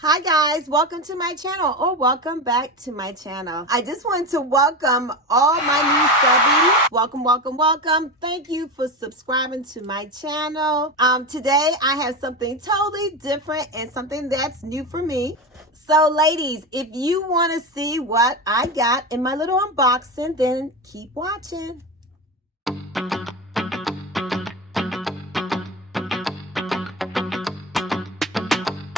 Hi guys, welcome to my channel or welcome back to my channel. I just want to welcome all my new subbies. Welcome. Thank you for subscribing to my channel. Today I have something totally different and something that's new for me. So ladies, if you want to see what I got in my little unboxing, then keep watching.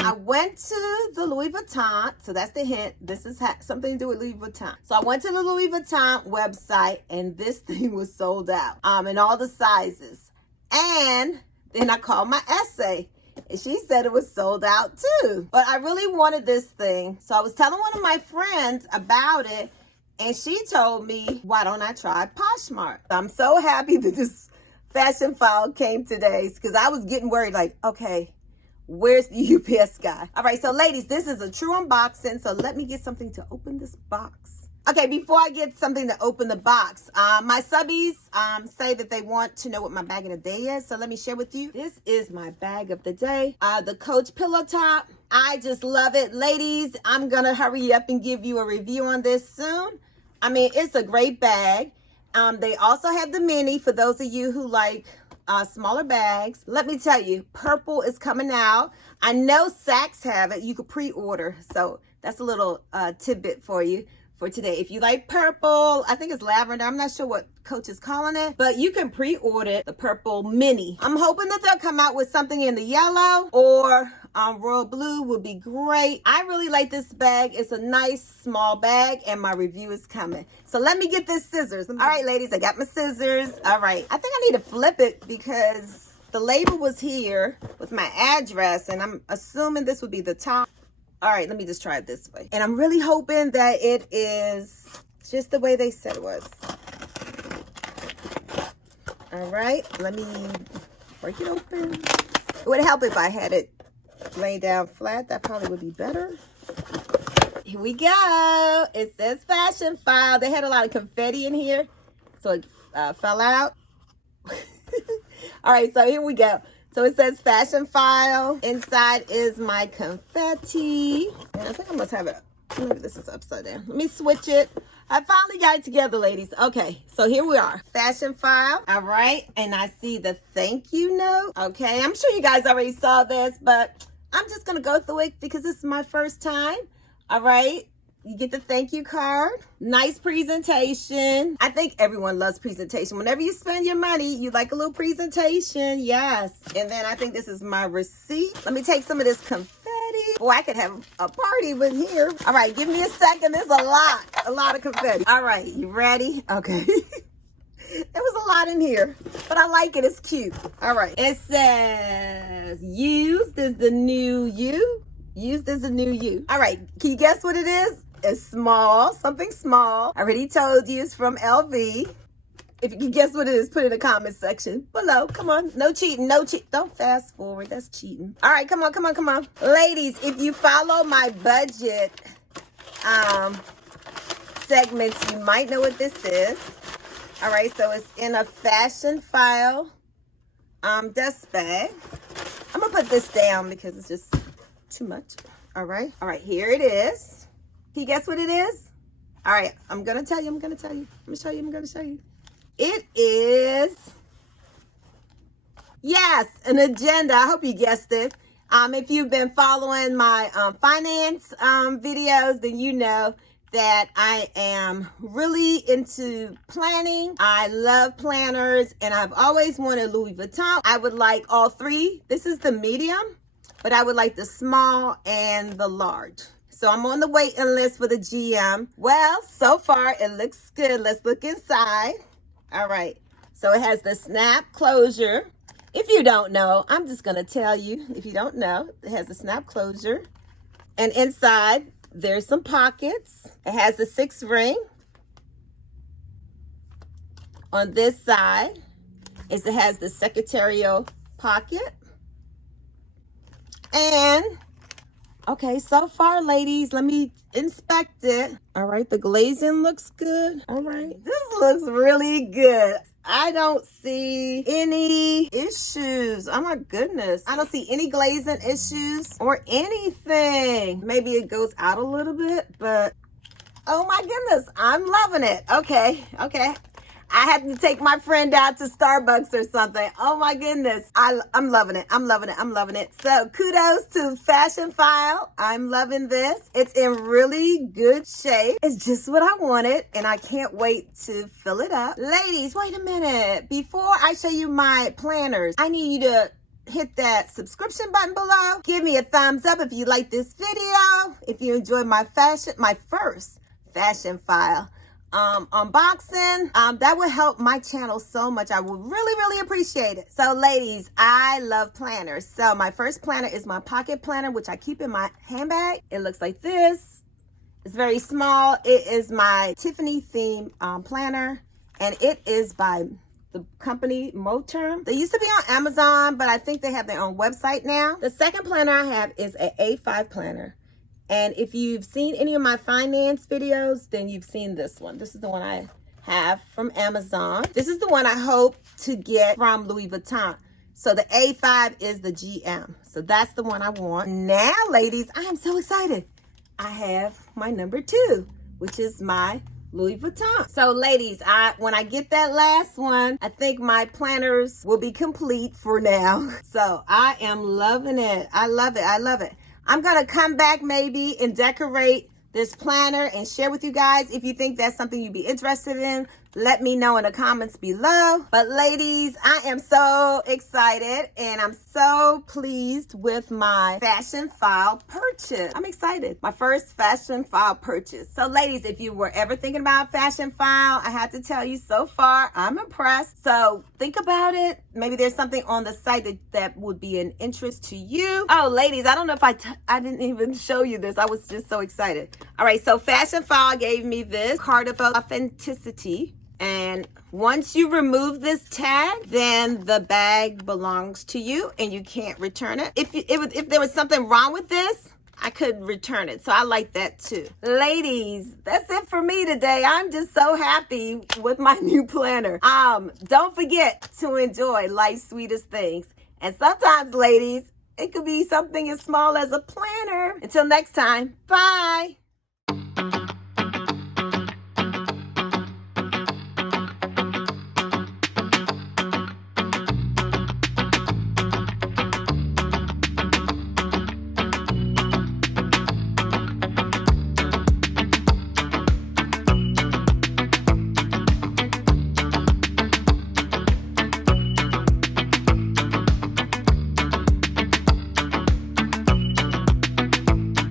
I went to the Louis Vuitton, so that's the hint. This is something to do with Louis Vuitton. So I went to the Louis Vuitton website, and this thing was sold out in all the sizes. And then I called my essay, and she said it was sold out too. But I really wanted this thing, so I was telling one of my friends about it, and she told me, why don't I try Poshmark? I'm so happy that this Fashionphile came today, because I was getting worried, like, okay, where's the UPS guy? All right, so ladies, this is a true unboxing. So let me get something to open this box. Okay, before I get something to open the box, my subbies say that they want to know what my bag of the day is. So let me share with you. This is my bag of the day, the Coach Pillow Top. I just love it. Ladies, I'm going to hurry up and give you a review on this soon. I mean, it's a great bag. They also have the mini for those of you who like smaller bags. Let me tell you, purple is coming out. I know Saks have it. You could pre-order. So that's a little tidbit for you for today. If you like purple, I think it's lavender. I'm not sure what Coach is calling it, but you can pre-order the purple mini. I'm hoping that they'll come out with something in the yellow or royal blue would be great. I really like this bag. It's a nice small bag and my review is coming. So let me get this scissors. All right, ladies, I got my scissors. All right, I think I need to flip it because the label was here with my address and I'm assuming this would be the top. All right, let me just try it this way. And I'm really hoping that it is just the way they said it was. All right, let me break it open. It would help if I had it lay down flat. That probably would be better. Here we go. It says Fashionphile. They had a lot of confetti in here, so it fell out. All right, so here we go. So it says Fashionphile. Inside is my confetti. And I think I must have it. Maybe this is upside down. Let me switch it. I finally got it together, ladies. Okay, so here we are. Fashionphile. All right, and I see the thank you note. Okay, I'm sure you guys already saw this, but I'm just going to go through it because this is my first time. All right. You get the thank you card. Nice presentation. I think everyone loves presentation. Whenever you spend your money, you like a little presentation. Yes. And then I think this is my receipt. Let me take some of this confetti. Boy, I could have a party with here. All right, give me a second. There's a lot of confetti. All right, you ready? Okay. There was a lot in here, but I like it. It's cute. All right. It says, used is the new you. Used is the new you. All right. Can you guess what it is? It's small, something small. I already told you it's from LV. If you can guess what it is, put it in the comment section below. Come on. No cheating. No cheat. Don't fast forward. That's cheating. All right. Come on. Ladies, if you follow my budget segments, you might know what this is. All right, so it's in a Fashionphile dust bag. I'm gonna put this down because it's just too much. All right, here it is. Can you guess what it is? All right, I'm gonna tell you. It is, yes, an agenda. I hope you guessed it. If you've been following my finance videos, then you know that I am really into planning. I love planners and I've always wanted Louis Vuitton. I would like all three. This is the medium, but I would like the small and the large. So I'm on the waiting list for the GM. Well, so far it looks good. Let's look inside. All right. So it has the snap closure. If you don't know, I'm just going to tell you. If you don't know, it has a snap closure. And inside, there's some pockets. It has the 6 ring. On this side, it has the secretarial pocket. And, okay, so far, ladies, let me inspect it. All right, the glazing looks good. All right, this looks really good. I don't see any issues. Oh my goodness. I don't see any glazing issues or anything. Maybe it goes out a little bit, but oh my goodness, I'm loving it. Okay. I had to take my friend out to Starbucks or something. Oh my goodness. I'm loving it. I'm loving it. So kudos to Fashionphile. I'm loving this. It's in really good shape. It's just what I wanted, and I can't wait to fill it up. Ladies, wait a minute. Before I show you my planners, I need you to hit that subscription button below. Give me a thumbs up if you like this video. If you enjoyed my first Fashionphile unboxing, that would help my channel so much. I would really appreciate it. So ladies, I love planners. So my first planner is my pocket planner, which I keep in my handbag. It looks like this. It's very small. It is my Tiffany theme planner, and it is by the company Moterm. They used to be on Amazon, but I think they have their own website now. The second planner I have is an A5 planner. And if you've seen any of my finance videos, then you've seen this one. This is the one I have from Amazon. This is the one I hope to get from Louis Vuitton. So the A5 is the GM. So that's the one I want. Now, ladies, I am so excited. I have my number 2, which is my Louis Vuitton. So ladies, when I get that last one, I think my planners will be complete for now. So I am loving it. I love it. I'm going to come back maybe and decorate this planner and share with you guys. If you think that's something you'd be interested in, let me know in the comments below. But ladies, I am so excited and I'm so pleased with my Fashionphile purchase. I'm excited. My first Fashionphile purchase. So ladies, if you were ever thinking about Fashionphile, I have to tell you so far, I'm impressed. So think about it. Maybe there's something on the site that would be an interest to you. Oh, ladies, I don't know if I didn't even show you this. I was just so excited. All right, so Fashionphile gave me this card of authenticity. And once you remove this tag, then the bag belongs to you and you can't return it. If there was something wrong with this, I could return it. So I like that too. Ladies, that's it for me today. I'm just so happy with my new planner. Don't forget to enjoy life's sweetest things. And sometimes, ladies, it could be something as small as a planner. Until next time, bye.